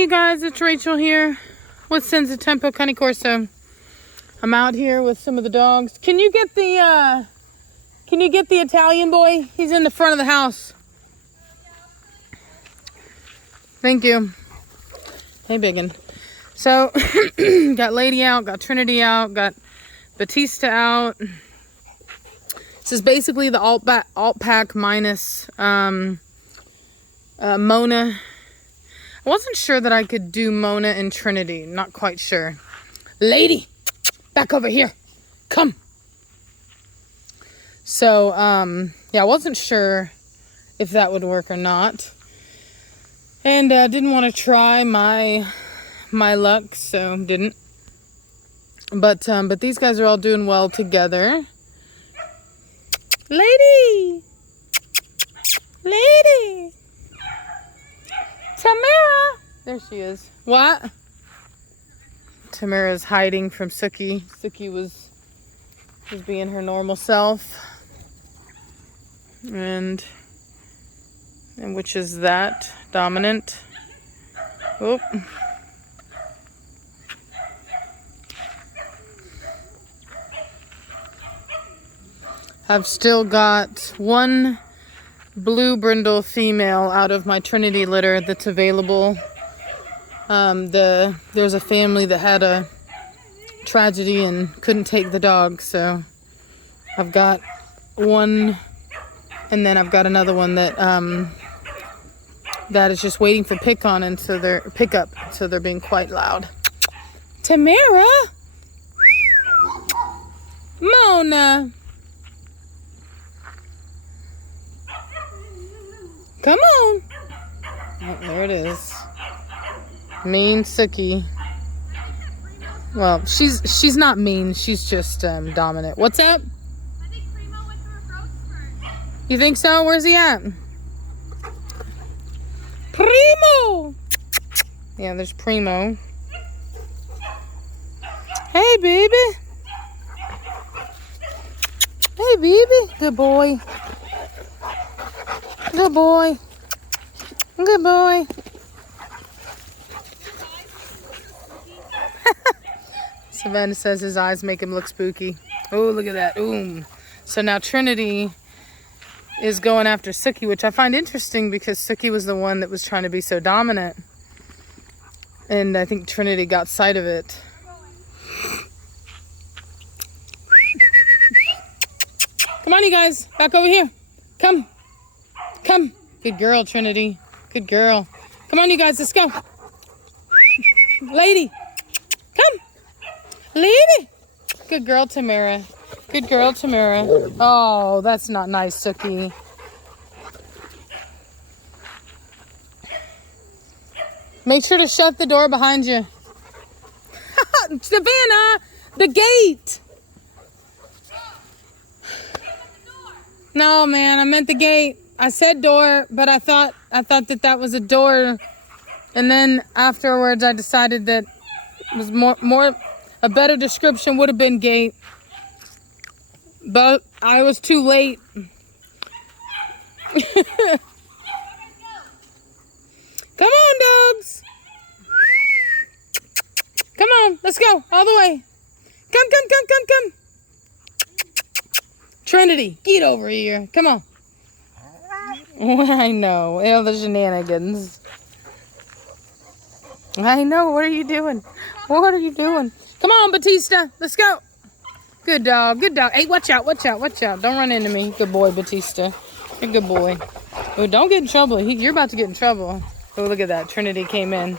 Hey you guys, it's Rachel here with Senza Tempo Cane Corso. I'm out here with some of the dogs. Can you get the Italian boy? He's in the front of the house. Thank you. Hey biggin. So got Lady out, got Trinity out, got Batista out. This is basically the alt pack minus Mona. I wasn't sure that I could do Mona and Trinity. Not quite sure. Lady, back over here. Come. So, yeah, I wasn't sure if that would work or not. And didn't want to try my luck, so didn't. But these guys are all doing well together. Lady! Lady! Tamara! There she is. What? Tamara's hiding from Suki. Suki was being her normal self. And which is that? Dominant. Oh. I've still got one blue brindle female out of my Trinity litter that's available. There's a family that had a tragedy and couldn't take the dog, so I've got one, and then I've got another one that that is just waiting for pickup, so they're being quite loud. Tamara, Mona. Come on. Oh, there it is. Mean Suki. Well, she's not mean. She's just dominant. What's up? I think Primo went through a growth spurt. You think so? Where's he at? Primo! Yeah, there's Primo. Hey, baby. Hey, baby. Good boy. Good boy. Good boy. Savannah says his eyes make him look spooky. Oh, look at that. Ooh. So now Trinity is going after Suki, which I find interesting because Suki was the one that was trying to be so dominant. And I think Trinity got sight of it. Come on, you guys. Back over here. Come. Come. Good girl, Trinity. Good girl. Come on, you guys. Let's go. Lady. Come. Lady. Good girl, Tamara. Good girl, Tamara. Oh, that's not nice, Suki. Make sure to shut the door behind you. Savannah, the gate. No, man, I meant the gate. I said door, but I thought that was a door, and then afterwards I decided that it was more a better description would have been gate, but I was too late. Come on, dogs. Come on, let's go all the way. Come. Trinity, get over here. Come on. I know. Oh, the shenanigans. I know. What are you doing? What are you doing? Come on, Batista. Let's go. Good dog. Good dog. Hey, watch out. Watch out. Watch out. Don't run into me. Good boy, Batista. You're a good boy. Oh, don't get in trouble. You're about to get in trouble. Oh, look at that. Trinity came in.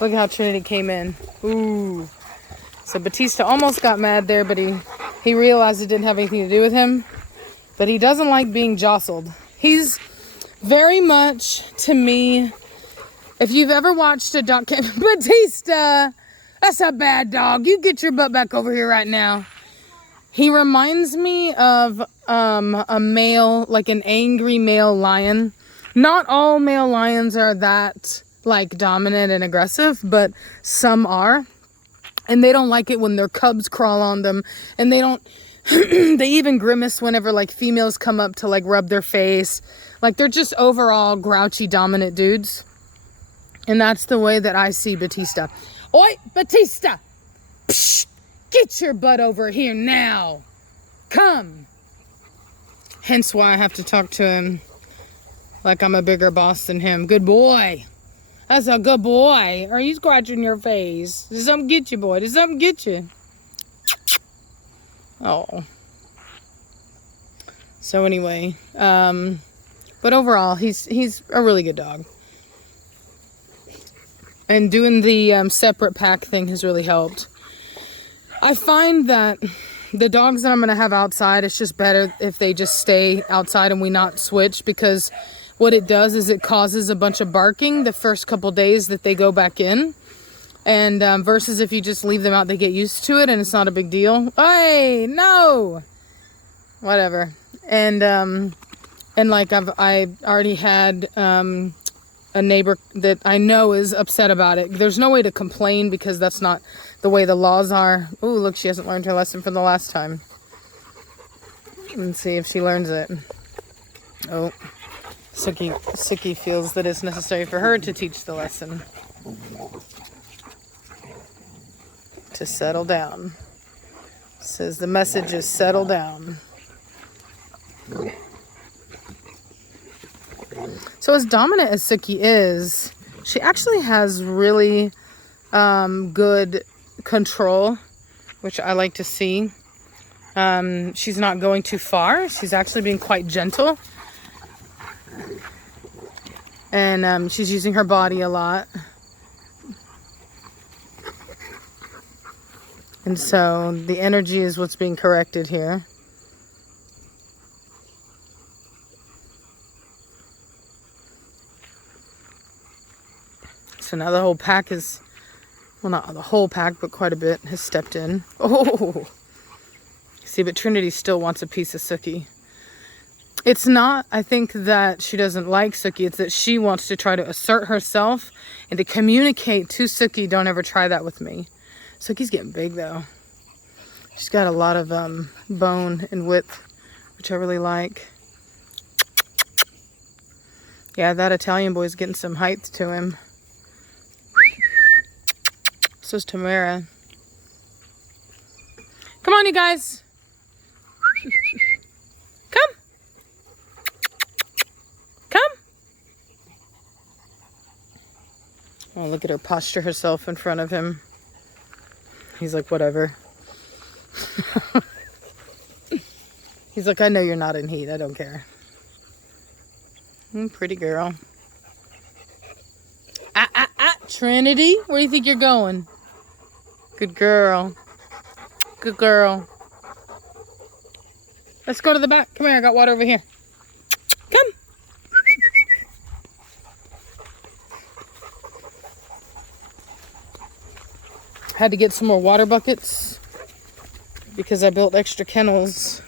Look at how Trinity came in. Ooh. So Batista almost got mad there, but he realized it didn't have anything to do with him. But he doesn't like being jostled. He's very much, to me, if you've ever watched a dog, Batista, that's a bad dog. You get your butt back over here right now. He reminds me of a male, like an angry male lion. Not all male lions are that, like, dominant and aggressive, but some are. And they don't like it when their cubs crawl on them. And they don't, they even grimace whenever, like, females come up to, like, rub their face. Like, they're just overall grouchy, dominant dudes. And that's the way that I see Batista. Oi, Batista! Psh, get your butt over here now. Come. Hence why I have to talk to him like I'm a bigger boss than him. Good boy. That's a good boy. Are you scratching your face? Did something get you, boy? Did something get you? Oh. So anyway, but overall, he's a really good dog. And doing the separate pack thing has really helped. I find that the dogs that I'm going to have outside, it's just better if they just stay outside and we not switch, because what it does is it causes a bunch of barking the first couple days that they go back in. And versus if you just leave them out, they get used to it and it's not a big deal. Hey, no! Whatever. And like I already had a neighbor that I know is upset about it. There's no way to complain because that's not the way the laws are. Oh, look, she hasn't learned her lesson from the last time. Let's see if she learns it. Oh, Suki feels that it's necessary for her to teach the lesson. To settle down. Says the message is settle down. So as dominant as Suki is, she actually has really good control, which I like to see. She's not going too far. She's actually being quite gentle. And she's using her body a lot. And so the energy is what's being corrected here. So now the whole pack is, well, not the whole pack, but quite a bit has stepped in. Oh, see, but Trinity still wants a piece of Suki. It's not, I think, that she doesn't like Suki. It's that she wants to try to assert herself and to communicate to Suki, don't ever try that with me. Suki's getting big, though. She's got a lot of bone and width, which I really like. Yeah, that Italian boy's getting some height to him. So is Tamara. Come on, you guys. Come. Come. Oh, look at her posture herself in front of him. He's like, whatever. He's like, I know you're not in heat. I don't care. Pretty girl. Trinity, where do you think you're going? Good girl. Good girl. Let's go to the back. Come here, I got water over here. Come. Had to get some more water buckets because I built extra kennels.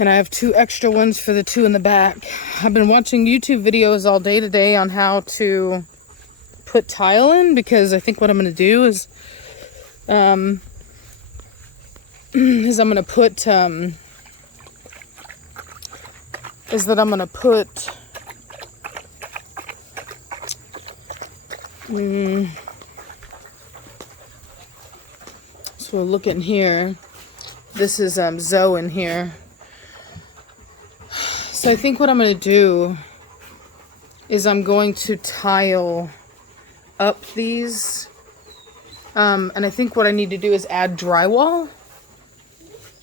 And I have 2 extra ones for the 2 in the back. I've been watching YouTube videos all day today on how to put tile in, because I think what I'm going to do is I'm going to put so look in here. This is Zoe in here. So I think what I'm going to do is I'm going to tile up these. And I think what I need to do is add drywall.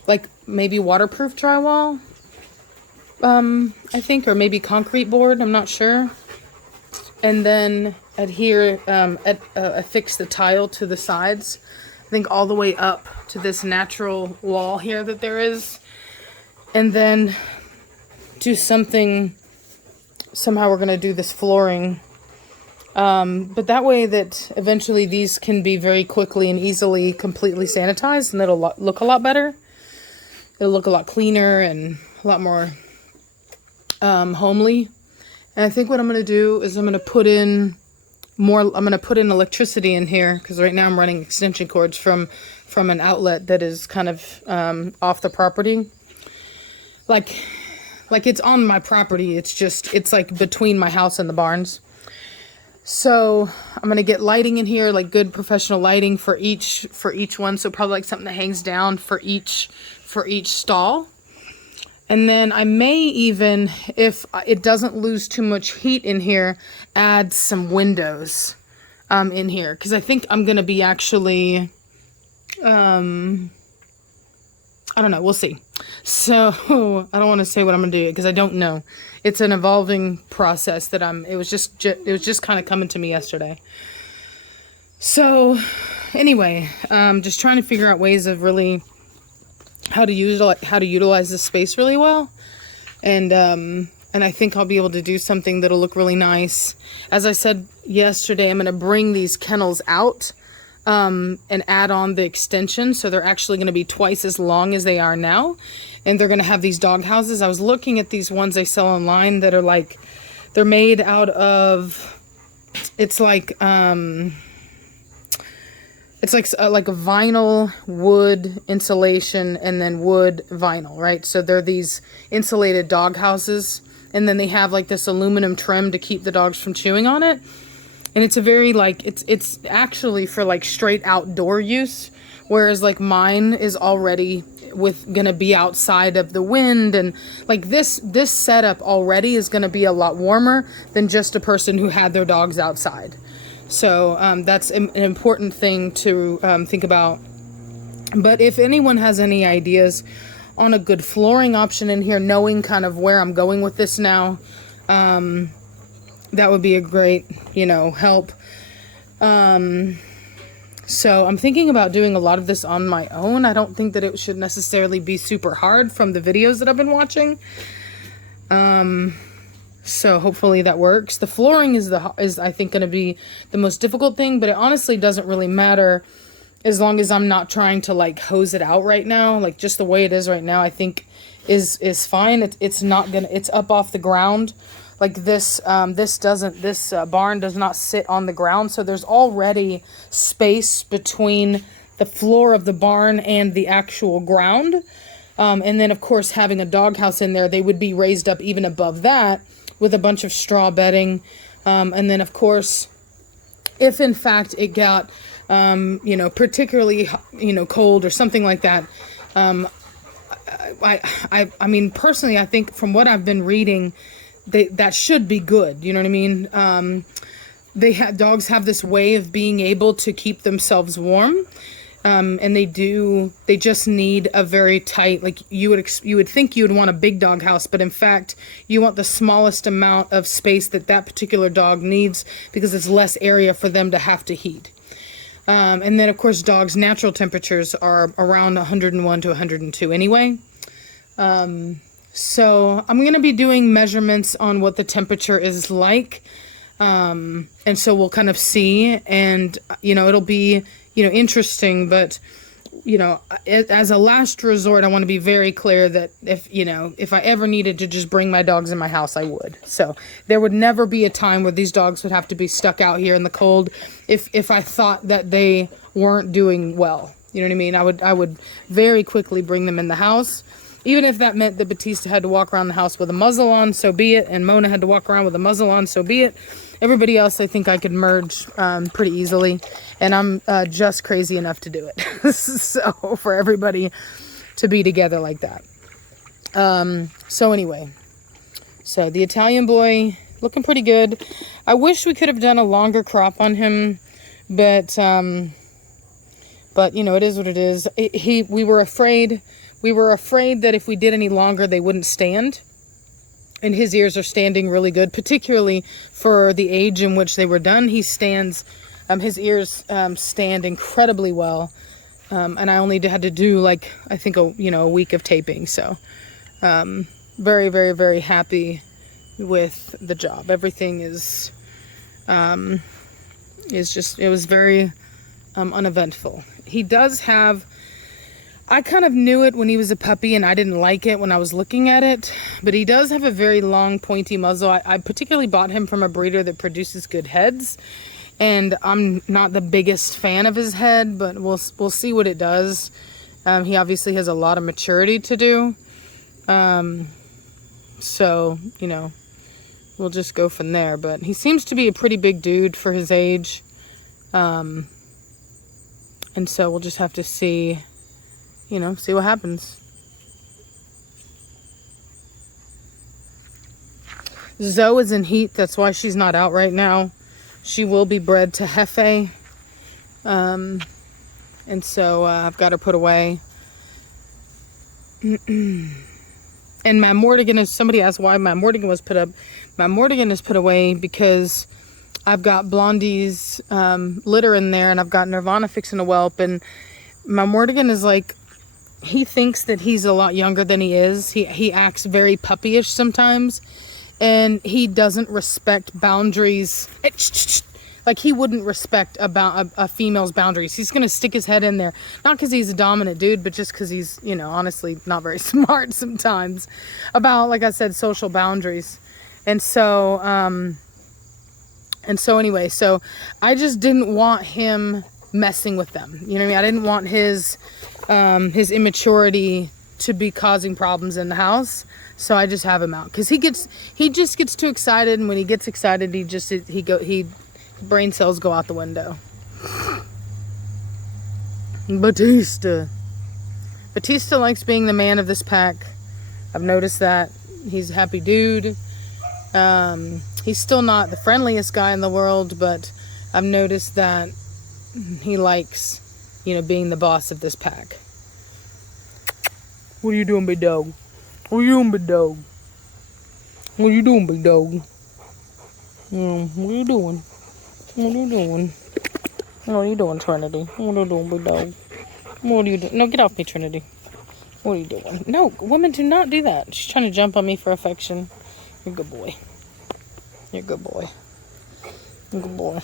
Like maybe waterproof drywall. I think, or maybe concrete board. I'm not sure. And then adhere, affix the tile to the sides. I think all the way up to this natural wall here that there is. And then do something, somehow we're going to do this flooring. But that way that eventually these can be very quickly and easily completely sanitized, and it'll look a lot better. It'll look a lot cleaner and a lot more homely. And I think what I'm going to do is I'm going to put in electricity in here, because right now I'm running extension cords from an outlet that is kind of off the property. Like it's on my property. It's like between my house and the barns. So I'm gonna get lighting in here, like good professional lighting for each one. So probably like something that hangs down for each stall. And then I may even, if it doesn't lose too much heat in here, add some windows in here, because I think I'm gonna be actually I don't know, we'll see. So I don't want to say what I'm gonna do because I don't know. It's an evolving process that it was just kind of coming to me yesterday. So anyway, just trying to figure out ways of really how to utilize this space really well. And I think I'll be able to do something that'll look really nice. As I said yesterday, I'm gonna bring these kennels out and add on the extension, so they're actually going to be twice as long as they are now, and they're going to have these dog houses. I was looking at these ones they sell online that are like, they're made out of, it's like a vinyl wood insulation and then wood vinyl, right? So they're these insulated dog houses, and then they have like this aluminum trim to keep the dogs from chewing on it. And it's a very like, it's actually for like straight outdoor use, whereas like mine is already gonna be outside of the wind, and like this setup already is gonna be a lot warmer than just a person who had their dogs outside. So that's an important thing to think about. But if anyone has any ideas on a good flooring option in here, knowing kind of where I'm going with this now, that would be a great, help. So I'm thinking about doing a lot of this on my own. I don't think that it should necessarily be super hard from the videos that I've been watching. So hopefully that works. The flooring is I think going to be the most difficult thing, but it honestly doesn't really matter as long as I'm not trying to like hose it out right now. Like just the way it is right now, I think is fine. It's up off the ground. Like this barn does not sit on the ground, so there's already space between the floor of the barn and the actual ground. And then, of course, having a doghouse in there, they would be raised up even above that with a bunch of straw bedding. And then, of course, if in fact it got, particularly, cold or something like that, I mean, personally, I think from what I've been reading, that should be good. You know what I mean? Dogs have this way of being able to keep themselves warm. And they just need a very tight, like you would think you would want a big dog house, but in fact, you want the smallest amount of space that particular dog needs, because it's less area for them to have to heat. And then of course, dogs' natural temperatures are around 101 to 102 anyway. So I'm going to be doing measurements on what the temperature is like. And so we'll kind of see, and, it'll be, interesting, but, as a last resort, I want to be very clear that if I ever needed to just bring my dogs in my house, I would. So there would never be a time where these dogs would have to be stuck out here in the cold if I thought that they weren't doing well. You know what I mean? I would very quickly bring them in the house. Even if that meant that Batista had to walk around the house with a muzzle on, so be it. And Mona had to walk around with a muzzle on, so be it. Everybody else, I think I could merge pretty easily. And I'm just crazy enough to do it. So for everybody to be together like that. So anyway. So the Italian boy, looking pretty good. I wish we could have done a longer crop on him. But it is what it is. We were afraid that if we did any longer, they wouldn't stand. And his ears are standing really good, particularly for the age in which they were done. His ears stand incredibly well. And I only had to do I think a week of taping. So, very, very, very happy with the job. Everything it was very, uneventful. He does have, I kind of knew it when he was a puppy, and I didn't like it when I was looking at it, but he does have a very long, pointy muzzle. I particularly bought him from a breeder that produces good heads, and I'm not the biggest fan of his head, but we'll see what it does. He obviously has a lot of maturity to do, so, we'll just go from there. But he seems to be a pretty big dude for his age. And so we'll just have to see, you know, see what happens. Zoe is in heat. That's why she's not out right now. She will be bred to Hefe. And so I've got her put away. And my Mortigan is, somebody asked why my Mortigan was put up. My Mortigan is put away because I've got Blondie's litter in there, and I've got Nirvana fixing a whelp. And my Mortigan is like, he thinks that he's a lot younger than he is. He acts very puppyish sometimes, and he doesn't respect boundaries. Like, he wouldn't respect a female's boundaries. He's going to stick his head in there. Not because he's a dominant dude, but just because he's, you know, honestly not very smart sometimes about, like I said, social boundaries. And so anyway, so I just didn't want him messing with them. You know what I mean? I didn't want his immaturity to be causing problems in the house. So I just have him out. Because he just gets too excited. And when he gets excited, brain cells go out the window. Batista likes being the man of this pack. I've noticed that. He's a happy dude. He's still not the friendliest guy in the world, but I've noticed that he likes, you know, being the boss of this pack. What are you doing, big dog? What are you doing, big dog? What are you doing, big dog? What are you doing? What are you doing? What are you doing, Trinity? What are you doing, big dog? What are you doing? No, get off me, Trinity. What are you doing? No, woman, do not do that. She's trying to jump on me for affection. You're a good boy. You're a good boy. You're a good boy.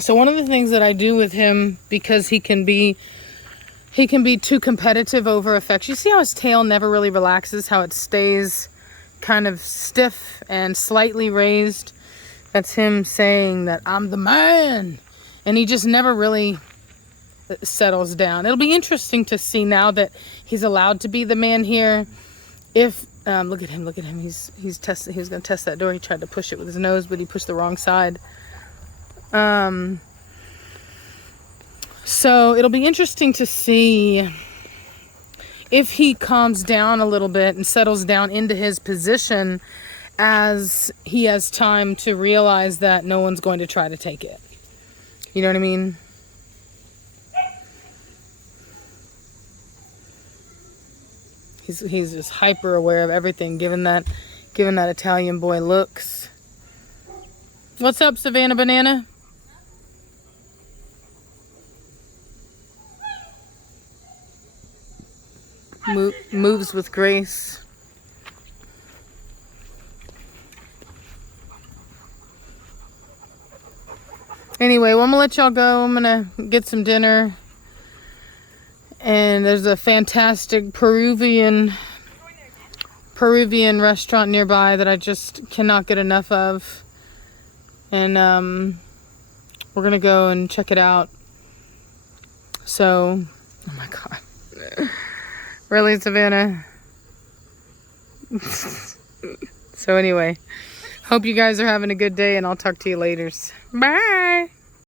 So one of the things that I do with him, because he can be too competitive over affection. You see how his tail never really relaxes, how it stays kind of stiff and slightly raised? That's him saying that I'm the man, and he just never really settles down. It'll be interesting to see now that he's allowed to be the man here. If look at him, he's testing. He was gonna test that door. He tried to push it with his nose, but he pushed the wrong side. So it'll be interesting to see if he calms down a little bit and settles down into his position as he has time to realize that no one's going to try to take it. You know what I mean? He's just hyper aware of everything, given that Italian boy looks. What's up, Savannah Banana? Moves with grace. Anyway, well, I'm gonna let y'all go. I'm gonna get some dinner. And there's a fantastic Peruvian restaurant nearby that I just cannot get enough of. And we're gonna go and check it out. So, oh my God. Really, Savannah? So anyway, hope you guys are having a good day, and I'll talk to you later. Bye!